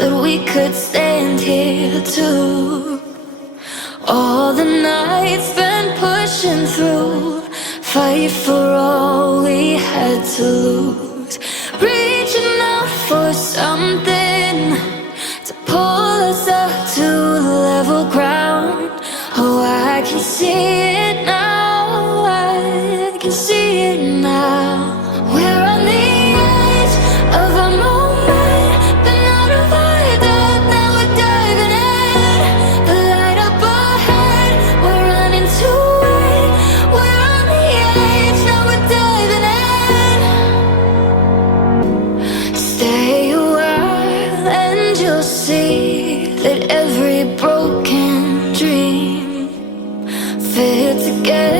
that we could stand here too. All the nights spent pushing through, fight for all we had to lose, reaching out for something to pull us up to level ground. Oh, I can see it now, I can see it now. We're on the edge of a moment, been out of our depth, now we're diving in. The light up ahead, we're running to it. We're on the edge, now we're diving in. Stay a while and you'll see that every broken dream fit together